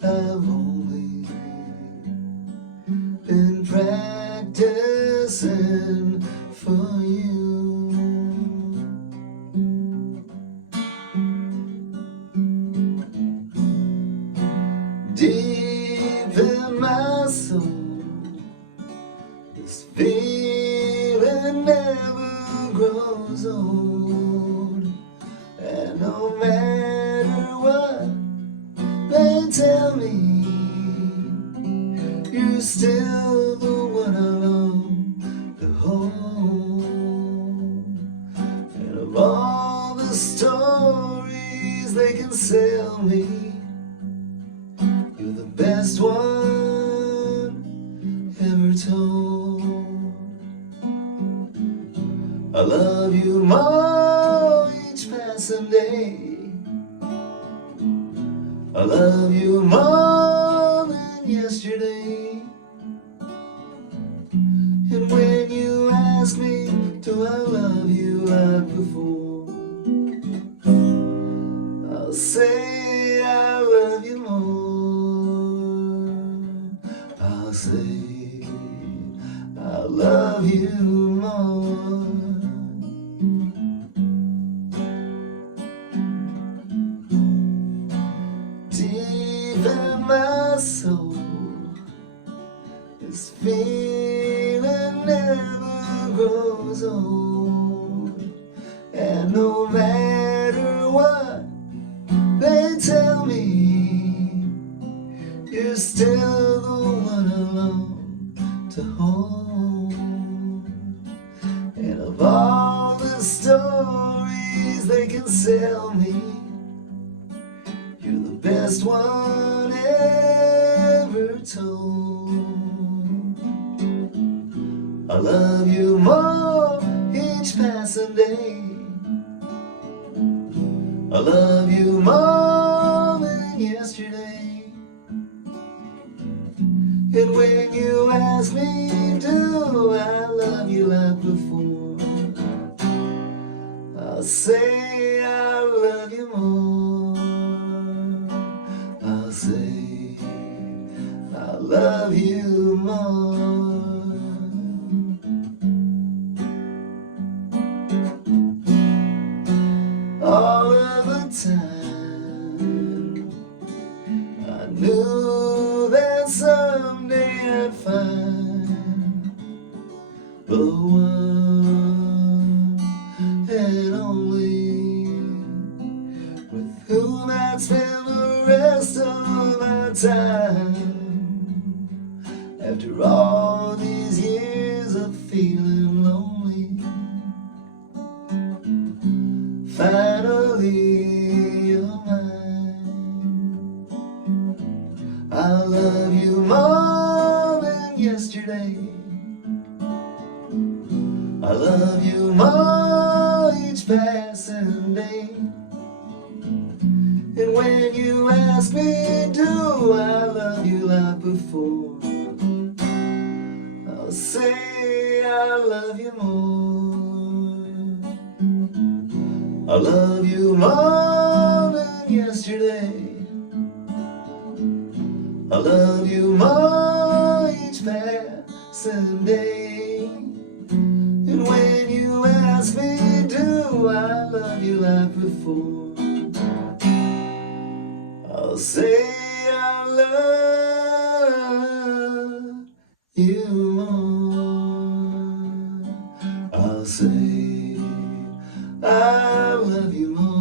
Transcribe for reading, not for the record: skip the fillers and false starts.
I've only been practicing for you. Deep in my soul, this feeling never grows old. And no matter what they tell me, you're still the one I long to hold. And of all the stories they can sell me, you're the best one ever told. I love you more each passing day. I love you more than yesterday. And when you ask me, do I love you like before, I'll say I love you more. I'll say I love you more. Deep in my soul, this feeling never grows old. And no matter what they tell me, you're still the one I long to hold. And of all the stories they can sell me, you're the best one ever told. I love you more each passing day. I love you more than yesterday. And when you ask me, do I love you like before, I'll say I love you more. I'll say I love you more. All of the time I knew that someday I'd find the one and only, with whom I'd spend the rest of my time. After all these years of feeling lonely, finally you're mine. I love you more than yesterday. I love you more each passing day. And when you ask me, do I love you like before, I'll say I love you more. I love you more than yesterday. I love you more each passing day. And when you ask me, do I love you like before, I'll say I love you more. I'll say I love you more.